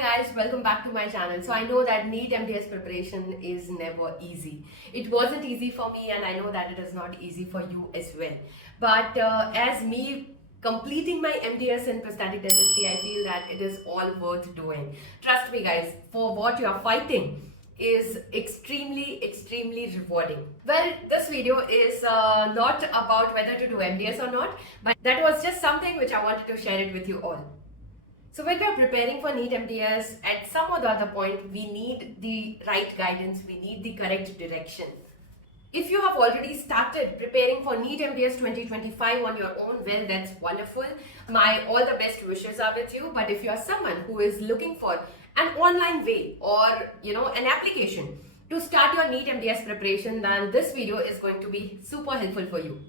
Hi guys, welcome back to my channel. So I know that NEET MTS preparation is never easy. It wasn't easy for me and I know that it is not easy for you as well. But as me completing my MTS in prosthetic dentistry, I feel that it is all worth doing. Trust me guys, for what you are fighting is extremely rewarding. Well, this video is not about whether to do MTS or not, but that was just something which I wanted to share it with you all. So when we are preparing for NEET MTS, at some or the other point, we need the right guidance, we need the correct direction. If you have already started preparing for NEET MTS 2025 on your own, well, that's wonderful. My all the best wishes are with you. But if you are someone who is looking for an online way or an application to start your NEET MTS preparation, then this video is going to be super helpful for you.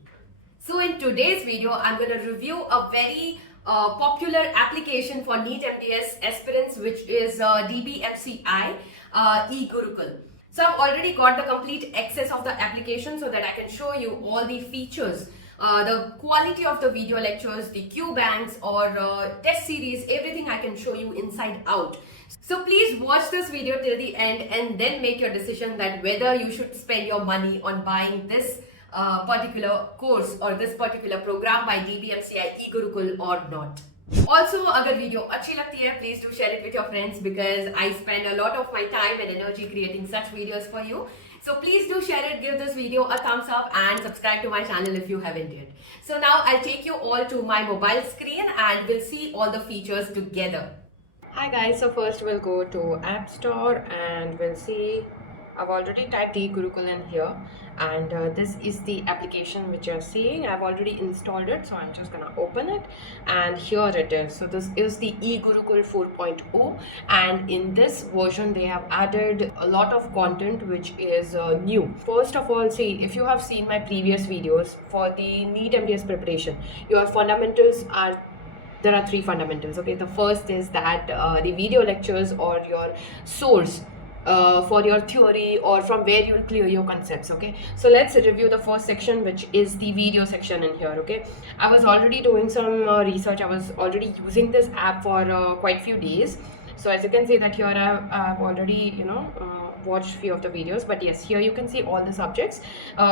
So in today's video, I'm going to review a very popular application for NEET MTS aspirants, which is DBMCI eGurukul. So I've already got the complete access of the application so that I can show you all the features, the quality of the video lectures, the Q banks or test series, everything I can show you inside out. So please watch this video till the end and then make your decision that whether you should spend your money on buying this particular course or this particular program by DBMCI eGurukul or not. Also, अगर video अच्छी लगती है, please do share it with your friends because I spend a lot of my time and energy creating such videos for you. So please do share it, give this video a thumbs up and subscribe to my channel if you haven't yet. So now I'll take you all to my mobile screen and we'll see all the features together. Hi guys, so first we'll go to App Store and we'll see. I've already typed eGurukul in here and this is the application which you're seeing. I've already installed it, so I'm just gonna open it and here it is. So this is the eGurukul 4.0 and in this version they have added a lot of content which is new. First of all, see, if you have seen my previous videos for the NEET MTS preparation, your fundamentals are there are three fundamentals. Okay, the first is that the video lectures or your source for your theory or from where you'll clear your concepts. Okay, so let's review the first section, which is the video section in here. Okay, I was already doing some research. I was already using this app for quite few days. So as you can see that here I've already watched few of the videos, but yes, here you can see all the subjects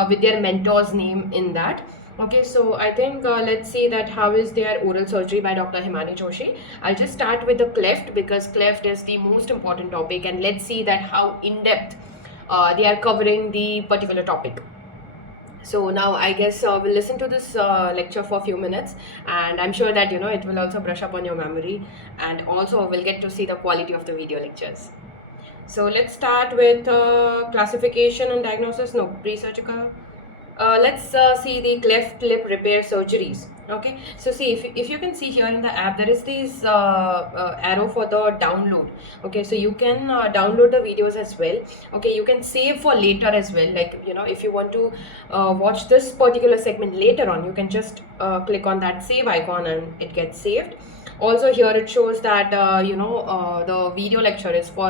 with their mentor's name in that. Okay, so I think let's see that how is their oral surgery by Dr. Himani Joshi. I'll just start with the cleft because cleft is the most important topic, and let's see that how in depth they are covering the particular topic. So now I guess we'll listen to this lecture for a few minutes and I'm sure that it will also brush up on your memory and also we'll get to see the quality of the video lectures. So let's start with classification and diagnosis, pre-surgical. Let's see the cleft lip repair surgeries. Okay, so see if you can see here in the app there is this arrow for the download. Okay, so you can download the videos as well. Okay, you can save for later as well, like if you want to watch this particular segment later on, you can just click on that save icon and it gets saved. Also here it shows that the video lecture is for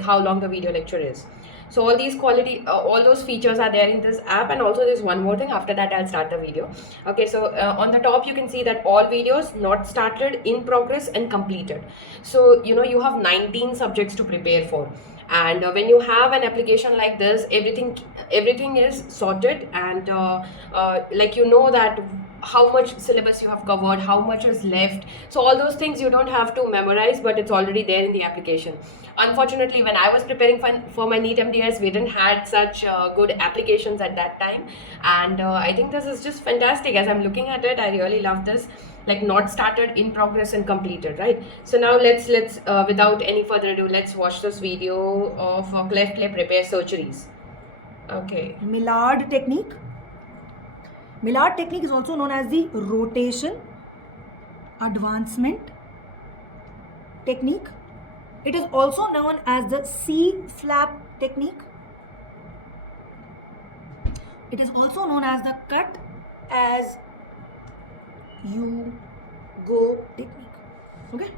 how long the video lecture is. So all these all those features are there in this app, and also there's one more thing. After that I'll start the video. Okay, so on the top you can see that all videos not started, in progress and completed. So you have 19 subjects to prepare for, and when you have an application like this, everything is sorted and that how much syllabus you have covered, how much is left. So all those things you don't have to memorize, but it's already there in the application. Unfortunately, when I was preparing for my NEET MTS, we didn't had such good applications at that time, and I think this is just fantastic. As I'm looking at it, I really love this, like not started, in progress and completed, right? So now let's without any further ado, let's watch this video of cleft lip repair surgeries. Okay, Millard technique. Millard technique is also known as the rotation advancement technique. It is also known as the C-flap technique. It is also known as the cut as you go technique. Okay,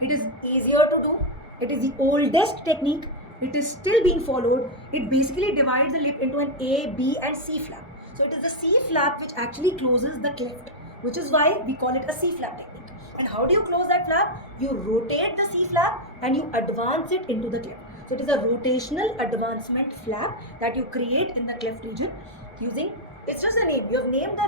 it is easier to do. It is the oldest technique. It is still being followed. It basically divides the lip into an A, B and C flap. So it is the C flap which actually closes the cleft, which is why we call it a C flap technique. And how do you close that flap? You rotate the C flap and you advance it into the cleft. So it is a rotational advancement flap that you create in the cleft region using, it's just a name. You have named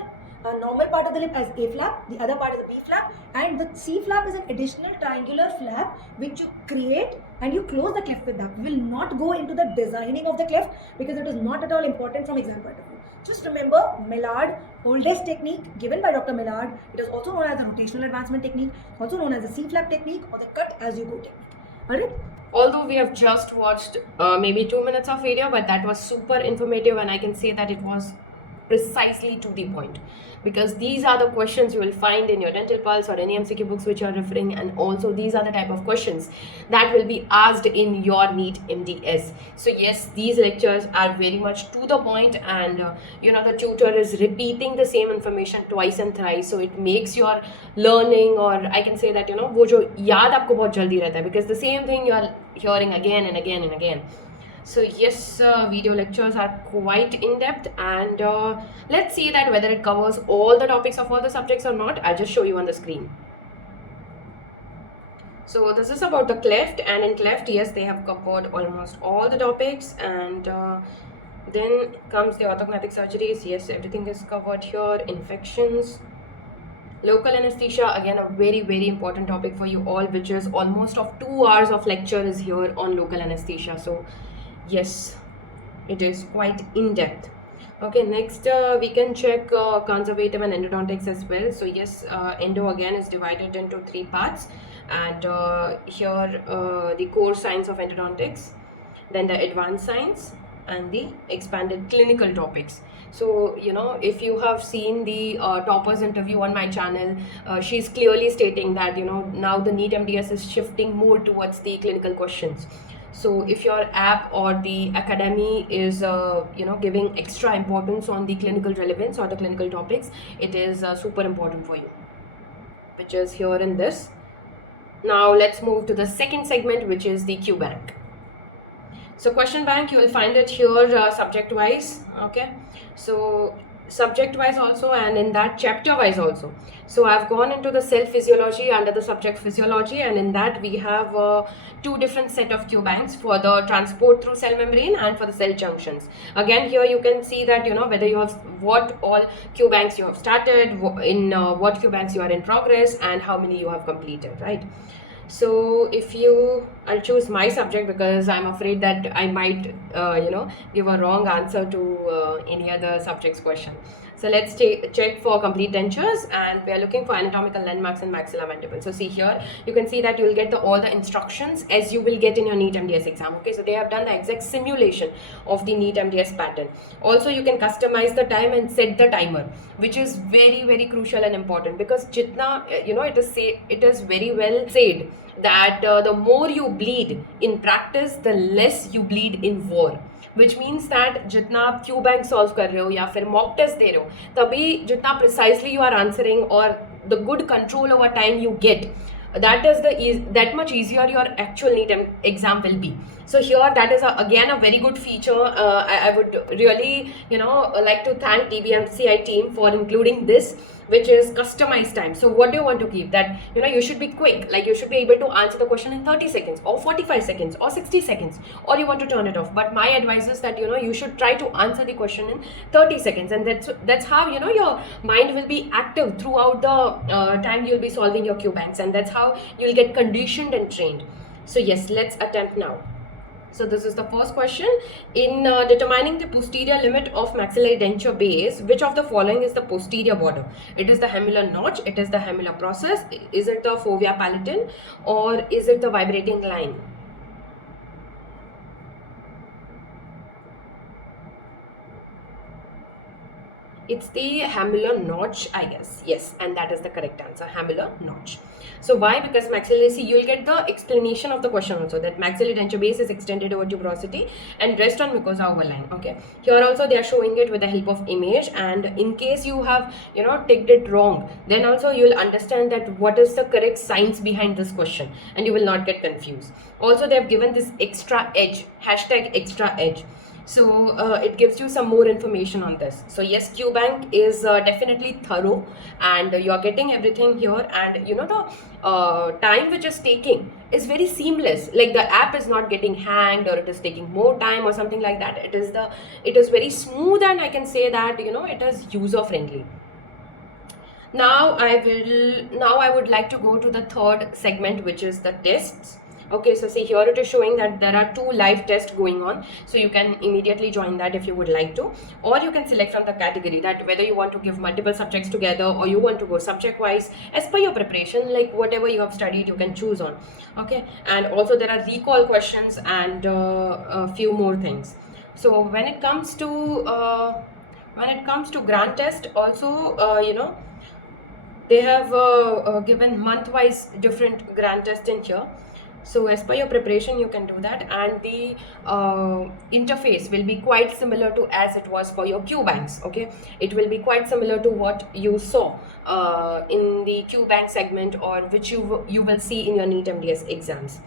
the normal part of the lip as A flap, the other part is the B flap, and the C flap is an additional triangular flap which you create and you close the cleft with that. We will not go into the designing of the cleft because it is not at all important from exam point of view. Just remember Millard, oldest technique given by Dr. Millard. It is also known as the rotational advancement technique, also known as the C flap technique or the cut as you go technique. Alright? Although we have just watched maybe 2 minutes of video, but that was super informative, and I can say that it was precisely to the point, because these are the questions you will find in your Dental Pulse or any MCQ books which you are referring, and also these are the type of questions that will be asked in your NEET MDS. So yes, these lectures are very much to the point, and the tutor is repeating the same information twice and thrice, so it makes your learning, or I can say that वो जो याद आपको बहुत जल्दी रहता है, because the same thing you are hearing again and again and again. So yes, video lectures are quite in-depth, and let's see that whether it covers all the topics of all the subjects or not. I'll just show you on the screen. So this is about the cleft, and in cleft, yes, they have covered almost all the topics, and then comes the orthodontic surgeries. Yes, everything is covered here. Infections, local anesthesia, again a very very important topic for you all, which is almost of 2 hours of lecture is here on local anesthesia. So yes, it is quite in-depth. Okay, next we can check conservative and endodontics as well. So yes, endo again is divided into 3 parts, and here the core science of endodontics, then the advanced science, and the expanded clinical topics. So if you have seen the toppers interview on my channel, she's clearly stating that now the NEET MDS is shifting more towards the clinical questions. So if your app or the academy is giving extra importance on the clinical relevance or the clinical topics, it is super important for you, which is here in this. Now let's move to the second segment, which is the Q bank. So question bank, you will find it here subject wise. Okay, so subject wise also, and in that chapter wise also. So I've gone into the cell physiology under the subject physiology, and in that we have 2 different set of Q banks for the transport through cell membrane and for the cell junctions. Again, here you can see that whether you have what all Q banks you have started, in what Q banks you are in progress, and how many you have completed, right? So if I'll choose my subject because I'm afraid that I might give a wrong answer to any other subject's question. So let's check for complete dentures, and we are looking for anatomical landmarks and maxilla mandible. So see here, you can see that you will get all the instructions as you will get in your NEET MDS exam. Okay, so they have done the exact simulation of the NEET MDS pattern. Also, you can customize the time and set the timer, which is very very crucial and important, because jitna it is very well said that the more you bleed in practice, the less you bleed in war. Which means that जितना आप Q bank solve कर रहे हो या फिर mock test दे रहे हो, तभी जितना precisely you are answering, or the good control over time you get, that much easier your actual NEET exam will be. So here that is again a very good feature. I would really like to thank DBMCI team for including this, which is customized time. So what do you want to keep? That you should be quick, like you should be able to answer the question in 30 seconds or 45 seconds or 60 seconds, or you want to turn it off. But my advice is that you should try to answer the question in 30 seconds, and that's how your mind will be active throughout the time you'll be solving your Q banks, and that's how you'll get conditioned and trained. So yes, let's attempt now. So this is the first question. In determining the posterior limit of maxillary denture base, which of the following is the posterior border? It is the hamular notch, it is the hamular process, is it the fovea palatin, or is it the vibrating line? It's the hamular notch, I guess. Yes, and that is the correct answer, hamular notch. So why? Because maxillary, see, you'll get the explanation of the question also, that maxillary denture base is extended over tuberosity and rest on mucosa overlying. Okay, here also they are showing it with the help of image, and in case you have ticked it wrong, then also you'll understand that what is the correct science behind this question, and you will not get confused. Also, they have given this extra edge, hashtag extra edge. So it gives you some more information on this. So yes, QBank is definitely thorough, and you are getting everything here, and you know the time which is taking is very seamless. Like the app is not getting hanged or it is taking more time or something like that. It is very smooth, and I can say that it is user friendly. Now I would like to go to the third segment, which is the tests. Okay, so see here it is showing that there are 2 live tests going on, so you can immediately join that if you would like to, or you can select from the category that whether you want to give multiple subjects together or you want to go subject wise as per your preparation, like whatever you have studied you can choose on. Okay, and also there are recall questions and a few more things. So when it comes to grant test also, they have given month-wise different grant tests in here. So as per your preparation you can do that, and the interface will be quite similar to as it was for your QBanks. Okay, it will be quite similar to what you saw in the QBank segment, or which you will see in your NEET MDS exams.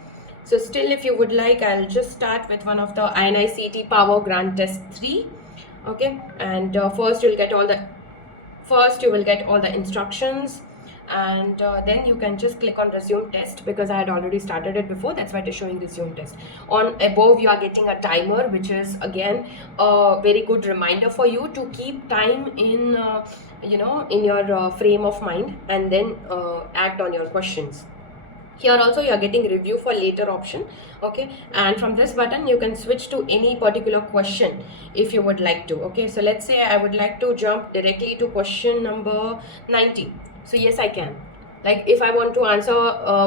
So still, if you would like, I'll just start with one of the INI CET Power Grant Test 3. Okay, and first you will get all the instructions, and then you can just click on resume test, because I had already started it before. That's why it is showing resume test. On above you are getting a timer, which is again a very good reminder for you to keep time in in your frame of mind, and then act on your questions. Here also you are getting review for later option. Okay, and from this button you can switch to any particular question if you would like to. Okay, so let's say I would like to jump directly to question number 90. So yes, I can. Like if I want to answer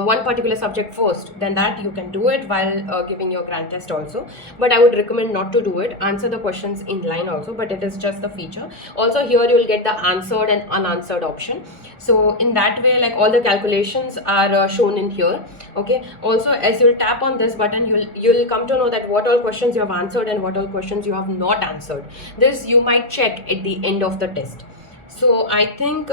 one particular subject first, then that you can do it while giving your grant test also. But I would recommend not to do it. Answer the questions in line also, but it is just the feature. Also here you will get the answered and unanswered option. So in that way, like all the calculations are shown in here. Okay. Also, as you'll tap on this button, you'll come to know that what all questions you have answered and what all questions you have not answered. This you might check at the end of the test. So I think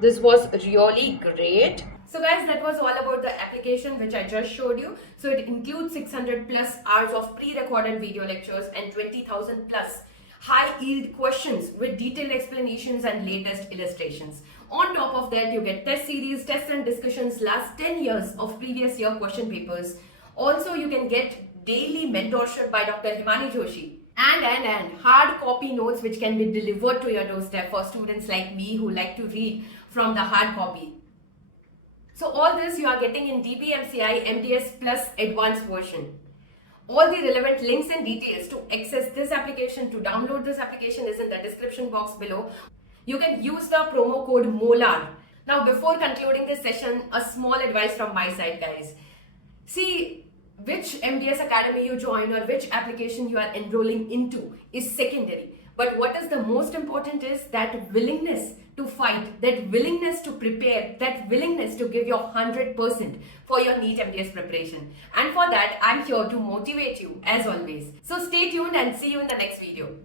this was really great. So guys, that was all about the application which I just showed you. So it includes 600 plus hours of pre-recorded video lectures and 20,000 plus high yield questions with detailed explanations and latest illustrations. On top of that, you get test series, tests and discussions last 10 years of previous year question papers. Also, you can get daily mentorship by Dr. Himani Joshi. And hard copy notes which can be delivered to your doorstep for students like me who like to read from the hard copy. So all this you are getting in DBMCI MDS Plus Advanced version. All the relevant links and details to access this application, to download this application, is in the description box below. You can use the promo code MOLAR. Now before concluding this session, a small advice from my side, guys. See, which MDS Academy you join or which application you are enrolling into is secondary. But what is the most important is that willingness to fight, that willingness to prepare, that willingness to give your 100% for your NEET MDS preparation. And for that, I'm here to motivate you as always. So stay tuned and see you in the next video.